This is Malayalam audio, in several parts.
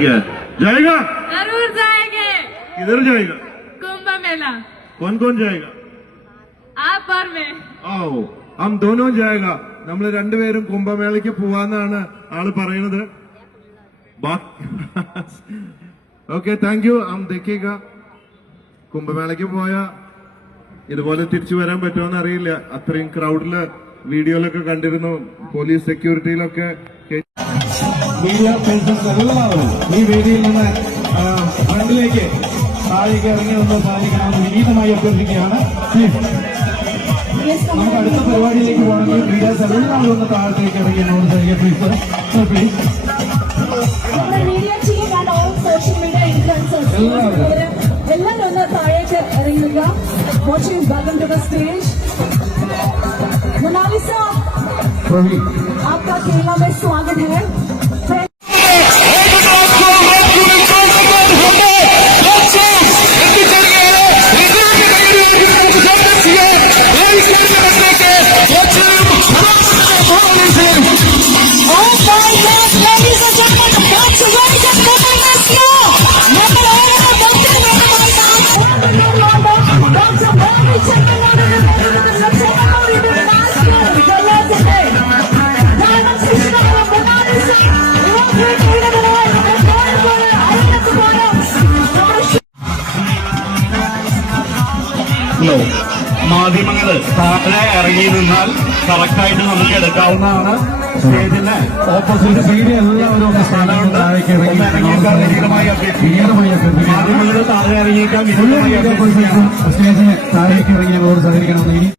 क्या है? जाएगा? जरूर जाएंगे। किधर जाएगा? कुंभ मेला। कौन कौन जाएगा? आप और मैं। आओ हम दोनों जाएगा. നമ്മൾ രണ്ടുപേരും കുംഭമേളയ്ക്ക് പോവാന്നാണ് ആള് പറയുന്നത്. Okay, thank you. हम देखिएगा. കുംഭമേളയ്ക്ക് പോയ ഇതുപോലെ തിരിച്ചു വരാൻ പറ്റുമെന്ന് അറിയില്ല. അത്രയും ക്രൗഡില് വീഡിയോയിലൊക്കെ കണ്ടിരുന്നു. പോലീസ് സെക്യൂരിറ്റിയിലൊക്കെ. മീഡിയ പേഴ്സൺസ് എല്ലാവരും ഈ വേദിയിൽ നിന്ന് ഫ്രണ്ടിലേക്ക് താഴേക്ക് ഇറങ്ങി ഒന്ന് സാധിക്കണമെന്ന് വിനീതമായി അഭ്യർത്ഥിക്കുകയാണ്. നമുക്ക് അടുത്ത പരിപാടിയിലേക്ക് പോകണമെങ്കിൽ മീഡിയാസ് എല്ലാവരും ഒന്ന് താഴത്തേക്ക് ഇറങ്ങി പ്ലീസ്. എല്ലാവരും ഒന്ന് താഴേക്ക് ഇറങ്ങുക. Watching welcome to the stage Monalisa, आपका केरला में स्वागत है. മാധ്യമങ്ങള് താഴെ ഇറങ്ങി നിന്നാൽ കറക്റ്റായിട്ട് നമുക്ക് എടുക്കാവുന്നതാണ്. സ്റ്റേജിന്റെ ഓപ്പോസിറ്റ് സൈഡ് എല്ലാവരും ഒന്ന് സ്ഥലമുണ്ട്. മാധ്യമങ്ങള് താഴെ ഇറങ്ങിയേക്കാൻ സ്റ്റേജിന് താഴേക്ക് ഇറങ്ങി ഞങ്ങളോട് സഹകരിക്കണമെന്ന് ഇനി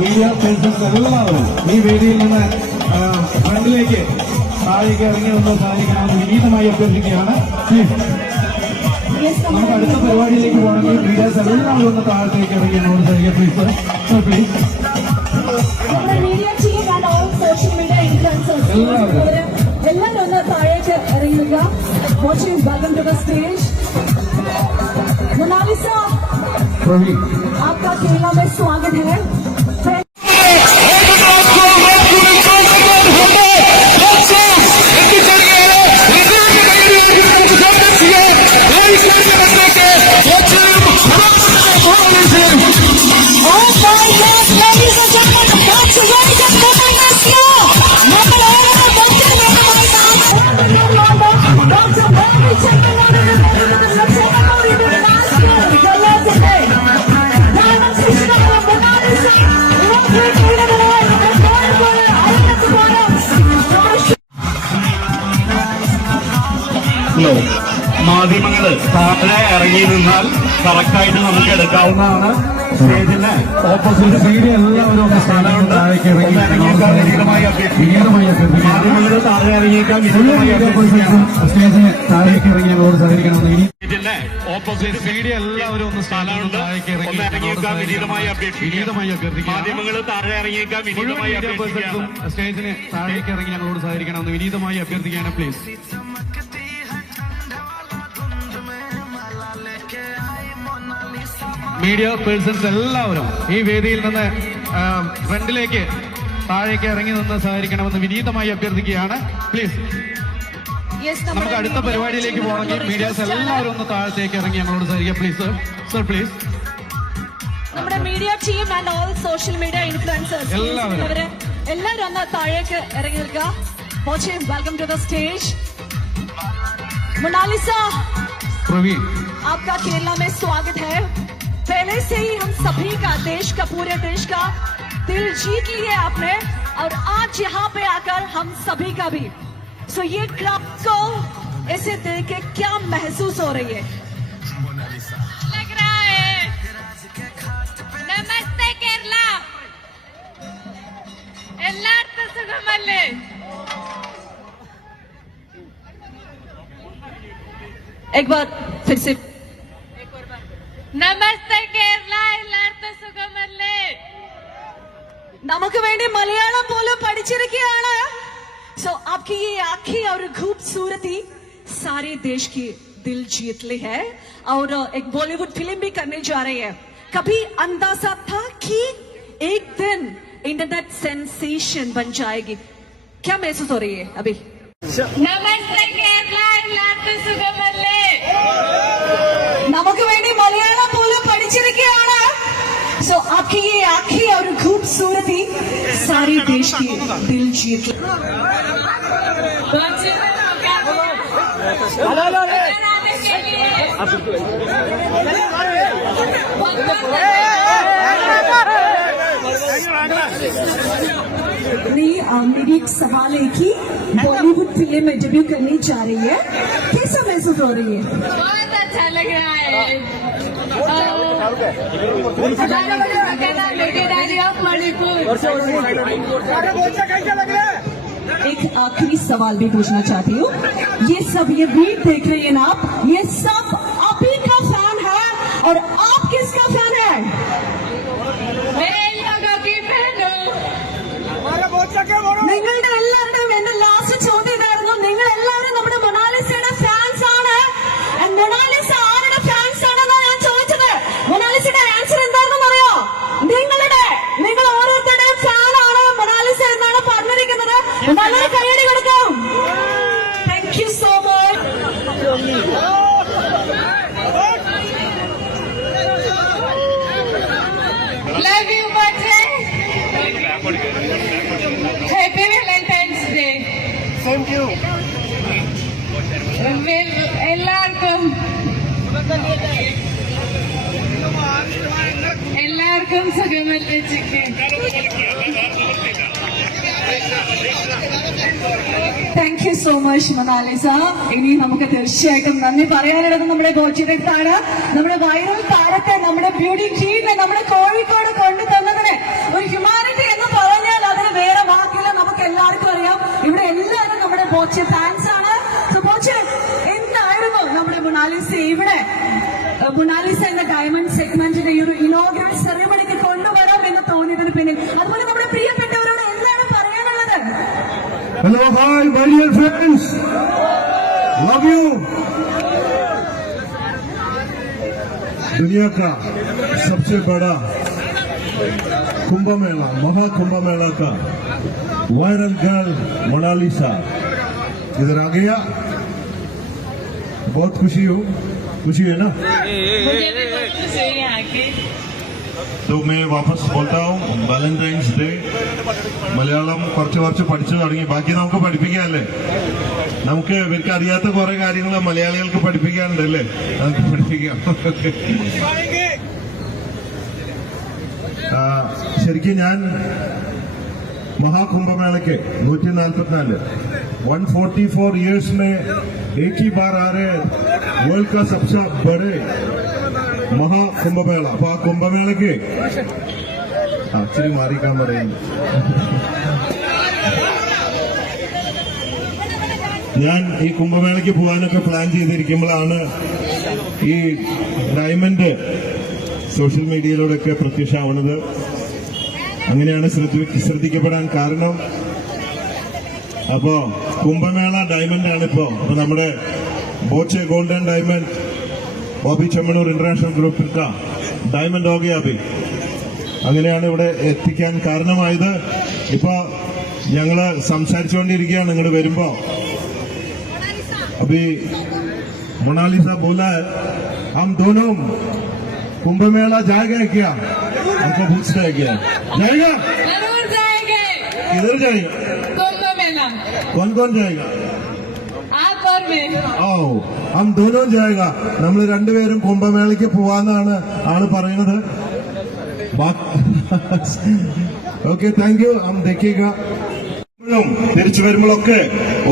മീഡിയ പേഴ്സൺസ് എല്ലാവരും ഈ വേദിയിൽ നിന്ന് ഫ്രണ്ടിലേക്ക് താഴേക്ക് ഇറങ്ങി ഒന്ന് സാധിക്കണമെന്ന് വിനീതമായി അഭ്യർത്ഥിക്കുകയാണ്. നമുക്ക് അടുത്ത പരിപാടിയിലേക്ക് പോകണമെങ്കിൽ മീഡിയാസ് എല്ലാവരും ഒന്ന് താഴത്തേക്ക് ഇറങ്ങി പ്ലീസ്. എല്ലാവരും ഒന്ന് താഴേക്ക് ഇറങ്ങുക. Watching welcome to the stage Monalisa, आपका केरला में स्वागत है. മാധ്യമങ്ങള് താഴെ ഇറങ്ങി നിന്നാൽ കറക്റ്റായിട്ട് നമുക്ക് എടുക്കാവുന്നതാണ്. സ്റ്റേജിന്റെ ഓപ്പോസിറ്റ് സൈഡ് എല്ലാവരും ഒന്ന് സ്ഥലമുണ്ട്. മാധ്യമങ്ങള് താഴെ ഇറങ്ങിയേക്കാൻ സ്റ്റേജിന് താഴേക്ക് ഇറങ്ങി ഞങ്ങളോട് സഹകരിക്കണമെന്ന് ഇനി സ്റ്റേജിന്റെ ഓപ്പോസിറ്റ് സൈഡ് എല്ലാവരും ഒന്ന് സ്ഥലമുണ്ട്. വിനീതമായി അഭ്യർത്ഥിക്കുക. മാധ്യമങ്ങള് താഴെ ഇറങ്ങിയേക്കാൻ സ്റ്റേജിന് താഴേക്ക് ഇറങ്ങി ഞങ്ങളോട് സഹകരിക്കണമെന്ന് വിനീതമായി അഭ്യർത്ഥിക്കുകയാണ്. പ്ലീസ്. മീഡിയ പേഴ്സൺസ് എല്ലാവരും ഈ വേദിയിൽ നിന്ന് ഫ്രണ്ടിലേക്ക് താഴേക്ക് ഇറങ്ങി നിന്ന് സഹകരിക്കണമെന്ന് വിനീതമായി അഭ്യർത്ഥിക്കുകയാണ്. പ്ലീസ് നമുക്ക് അടുത്ത പരിപാടിയിലേക്ക് പോകണമെങ്കിൽ മീഡിയാസ് എല്ലാവരും ഒന്ന് താഴത്തേക്ക് ഇറങ്ങി ഞങ്ങളോട് സംസാരിക്കുക പ്ലീസ് സർ പ്ലീസ്. നമ്മുടെ media team and all social media influencers എല്ലാവരും ഒന്ന് താഴേക്ക് ഇറങ്ങി നിൽക്കുക. Welcome to the stage. Monalisa Praveen, आपका केरला में स्वागत है. पहले से ही हम सभी का देश का पूरे देश का दिल जीत लिए आपने और आज यहाँ पे आकर हम सभी का भी. सो ये क्राउड को ऐसे देख के क्या महसूस हो रही है? लग रहा है नमस्ते केरला എല്ലാവർക്കും സുഖമല്ലേ? एक बार फिर से നമസ്തേ കേരള എല്ലാവർക്കും സുഖമല്ലേ? നമുക്ക് വേണ്ടി മലയാളം പോലും പഠിച്ചിരിക്കുകയാണ്. सो आपकी ये आंखें और खूबसूरती सारे देश की दिल जीत ली है और एक बॉलीवुड फिल्म भी करने जा रही है. कभी अंदाजा था कि एक दिन इंटरनेट सेंसेशन बन जाएगी? क्या महसूस हो रही है अभी? നമസ്തേ കേരള എല്ലാവർക്കും സുഖമല്ലേ? നമുക്ക് വേണ്ടി മലയാളം പോലും പഠിച്ചിരിക്കുകയാണ്. सो आपकी ये आंखें और खूबसूरती सारे देश की दिल जीत ली. मेरी एक सवाल है कि बॉलीवुड फिल्म में डेब्यू करने जा रही है, कैसा महसूस हो रही है? बहुत अच्छा लग रहा है. मणिपुर. एक आखिरी सवाल भी पूछना चाहती हूँ. ये सब ये वीडियो देख रही है ना आप, ये सब आप ही का फैन है और आप किसका फैन है? मैं इन लोगों की बहन हूँ. നിങ്ങളുടെ എല്ലാവരുടെയും എന്റെ ലാസ്റ്റ് ചോദ്യം ഇതായിരുന്നു. നിങ്ങൾ എല്ലാവരും നമ്മുടെ മൊണാലിസയുടെ ഫാൻസ് ആണ്. മൊണാലിസ ആരുടെ ഫാൻസ് ആണെന്നാണ് ഞാൻ ചോദിച്ചത്. മൊണാലിസയുടെ ആൻസർ എന്താണെന്ന് അറിയോ? നിങ്ങൾ ഓരോരുത്തരുടെയും ഫാൻ ആണ് മൊണാലിസ എന്നാണ് പറഞ്ഞിരിക്കുന്നത്. നല്ലൊരു കയ്യടി കൊടുക്കാം. Thank you so much. Love you, Bajay. Happy Valentine's Day. Thank you. എല്ലാവർക്കും സുഖമല്ലേ chicken? Thank you so much Mona Lisa. ഇനി നമുക്ക് തീർച്ചയായിട്ടും നന്ദി പറയാനുള്ളത് നമ്മുടെ ഗോചിരത്താണ്. നമ്മുടെ വൈറൽ താരത്തെ, നമ്മുടെ ബ്യൂട്ടി ക്വീനെ നമ്മുടെ കോഴിക്കോട് കൊണ്ടുതന്നതിന് ഒരു ഹ്യൂമാനിറ്റി എന്ന് പറഞ്ഞാൽ അതിന് വേറെ വാക്കില്ല. നമുക്ക് എല്ലാവർക്കും അറിയാം, ഇവിടെ എല്ലാവരും നമ്മുടെ ബോച്ചെ ഫാൻസ് ആണ്. സോ ബോച്ചെ, എന്തായിരുന്നു നമ്മുടെ മൊണാലിസ ഇവിടെ മൊണാലിസ എന്ന ഡയമണ്ട് സെഗ്മെന്റിന്റെ ഈ ഒരു ഇനോഗ്രൽ സെറിമണിക്ക് കൊണ്ടുവരാം എന്ന് തോന്നിയതിന് പിന്നിൽ, അതുപോലെ നമ്മുടെ പ്രിയപ്പെട്ടവരോട് എന്താണ് പറയാനുള്ളത്? Hello hi my dear friends, love you. दुनिया का सबसे बड़ा कुंभ मेला, महाकुंभ मेला का वायरल गर्ल मोनालिसा इधर आ गया. बहुत खुशी है ना? मुझे भी बहुत खुशी है यहाँ की. तो मैं वापस बोलता हूँ, വാലന്റൈൻസ് ഡേ മലയാളം കുറച്ച് പഠിച്ചു തുടങ്ങി. ബാക്കി നമുക്ക് പഠിപ്പിക്കാനല്ലേ? നമുക്ക് ഇവർക്ക് അറിയാത്ത കുറെ കാര്യങ്ങൾ മലയാളികൾക്ക് പഠിപ്പിക്കാനുണ്ടല്ലേ? നമുക്ക് പഠിപ്പിക്കാം. ശരിക്കും ഞാൻ महाकुंभमेला 144 144 ईयर्स में एक ही बार आ रहे वर्ल्ड का सबसे बड़े महाकुंभमेला. അപ്പൊ ആ കുംഭമേളയ്ക്ക് ഇച്ചിരി മാറിക്കാൻ പറയുന്നു. ഞാൻ ഈ കുംഭമേളയ്ക്ക് പോകാനൊക്കെ പ്ലാൻ ചെയ്തിരിക്കുമ്പോഴാണ് ഈ ഡയമണ്ട് സോഷ്യൽ മീഡിയയിലൂടെയൊക്കെ പ്രത്യക്ഷമാവുന്നത്. അങ്ങനെയാണ് ശ്രദ്ധിക്കപ്പെടാൻ കാരണം. അപ്പോ കുംഭമേള ഡയമണ്ട് ആണിപ്പോ. അപ്പൊ നമ്മുടെ Boche golden diamond Bobby Chemmanur international ഗ്രൂപ്പിൽ ഡയമണ്ട് ഹോ ഗയാ അഭി. അങ്ങനെയാണ് ഇവിടെ എത്തിക്കാൻ കാരണമായത്. ഇപ്പൊ ഞങ്ങള് സംസാരിച്ചുകൊണ്ടിരിക്കുകയാണ് നിങ്ങൾ വരുമ്പോ. अभी मोनालिसा बोला है हम दोनों कुंभ मेला जाएगा क्या? हमको पूछता है क्या जाएगा? जरूर जाएंगे किधर जाएगा? कुंभ मेला कौन कौन जाएगा? आप और मैं ഓ हम दोनों जाएगा. നമ്മൾ രണ്ടുപേരും കുംഭമേളയ്ക്ക് പോവാന്നാണ് ആള് പറയുന്നത്. Okay thank you. हम देखिएगा. തിരിച്ചു വരുമ്പോഴൊക്കെ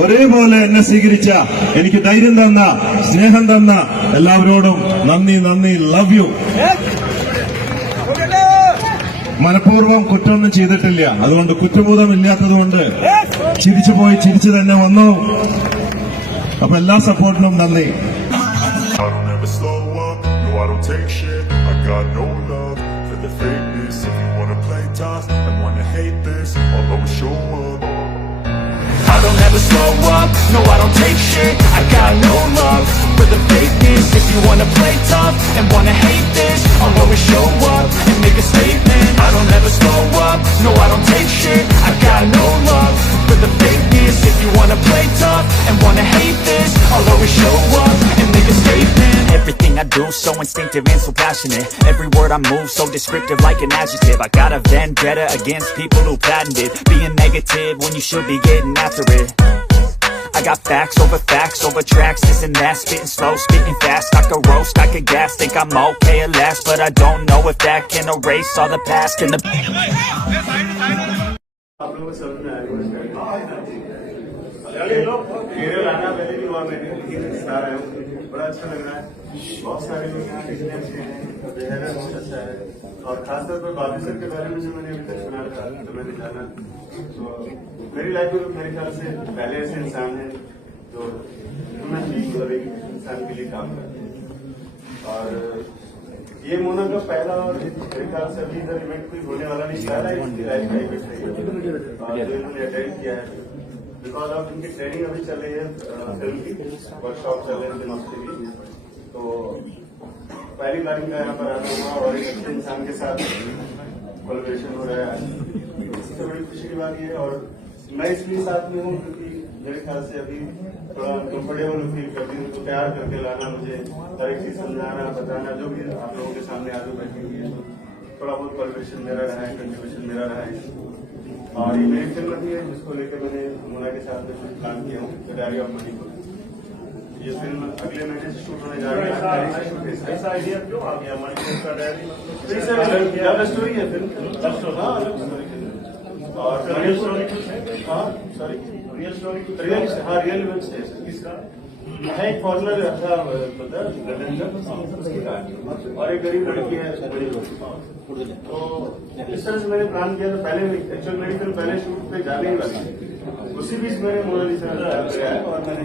ഒരേപോലെ എന്നെ സ്വീകരിച്ച, എനിക്ക് ധൈര്യം തന്ന, സ്നേഹം തന്ന എല്ലാവരോടും നന്ദി നന്ദി. Love you. മനഃപൂർവ്വം കുറ്റമൊന്നും ചെയ്തിട്ടില്ല, അതുകൊണ്ട് കുറ്റബോധം ഇല്ലാത്തതുകൊണ്ട് ചിരിച്ചു പോയി ചിരിച്ചു തന്നെ വന്നു. അപ്പൊ എല്ലാ സപ്പോർട്ടിനും നന്ദി. I don't ever slow up, no I don't take shit. I got no love for the fakeness. If you wanna play tough and wanna hate this, I'll always show up. I don't ever slow up, no I don't take shit. I got no love for the fakeness. If you wanna play tough and wanna hate this, I'll always show up and make a statement. I don't ever slow up, no I don't take shit. I got no love for the fakeness. If you wanna play tough and wanna hate this, I'll always show up and make a statement. Everything I do so instinctive and so passionate. Every word I move so descriptive like an adjective. I got a vendetta against people who patented being negative when you should be getting after it. I got facts over tracks, this and that, spitting slow, spitting fast. I could roast, I could gas, think I'm okay at last, but I don't know if that can erase all the past and the आप लोगों को समझ में आएगा। मेरे लाना पहले भी हुआ, मैंने लेकिन आ रहा हूँ, बड़ा अच्छा लग रहा है। बहुत सारे लोग देखने अच्छे हैं, बेहद बहुत अच्छा है। और खासतौर पर बाबू सर के बारे में जो मैंने अभी तक सुना था, तो मैंने जाना, तो मेरी लाइफ में मेरे ख्याल से पहले ऐसे इंसान है जो मतलब एक इंसान के लिए काम करते हैं। और ये मोना का पहला और मेरे ख्याल से अभी इधर इवेंट कोई होने वाला नहीं, पहला इसकी लाइफ का इवेंट है और जो इन्होंने अटेंड किया है। बिकॉज ऑफ इनकी ट्रेनिंग अभी चल रही है, फिल्म की वर्कशॉप चल रहे हैं फिल्म के लिए, तो पहली बार इनका यहाँ पर आना हुआ और एक अच्छे इंसान के साथ कोलैबोरेशन हो रहा है। सबसे बड़ी खुशी की बात ये है, और मैं इसलिए साथ में हूँ क्योंकि मेरे ख्याल से अभी थोड़ा कंफर्टेबल फील करती हूँ, तो तैयार करके लाना, मुझे हर एक चीज समझाना, बताना, जो भी आप लोगों के सामने आगे बैठी हुई है, थोड़ा बहुत कोलैबोरेशन मेरा रहा है, कंट्रीब्यूशन मेरा रहा है। और ये मेरी फिल्म भी है जिसको लेकर मैंने मोना के साथ में प्लान किया हूँ, द डायरी ऑफ मणिपुर। ये फिल्म अगले महीने से शूट होने जा रही है। ऐसा आइडिया क्यों आ गया मणिपुर का डायरी? लव स्टोरी है फिल्म, लव स्टोरी, हाँ लव स्टोरी और रियल स्टोरी, हाँ सॉरी रियल स्टोरी, रियल, हाँ रियल इवेंट्स है। किसका है? एक फॉर्मर अच्छा पता उसकी कहानी, और एक गरीब लड़की है बड़ी लोग। तो इस तरह से मैंने प्लान किया था। पहले एक्चुअल मेरी फिल्म पहले शूट पे जाने ही वाली, उसी बीच मैंने मोनालिसा लगाया और मैंने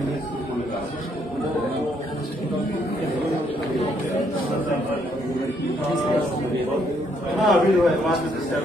हाँ अभी जो है मास्टर सिस्टर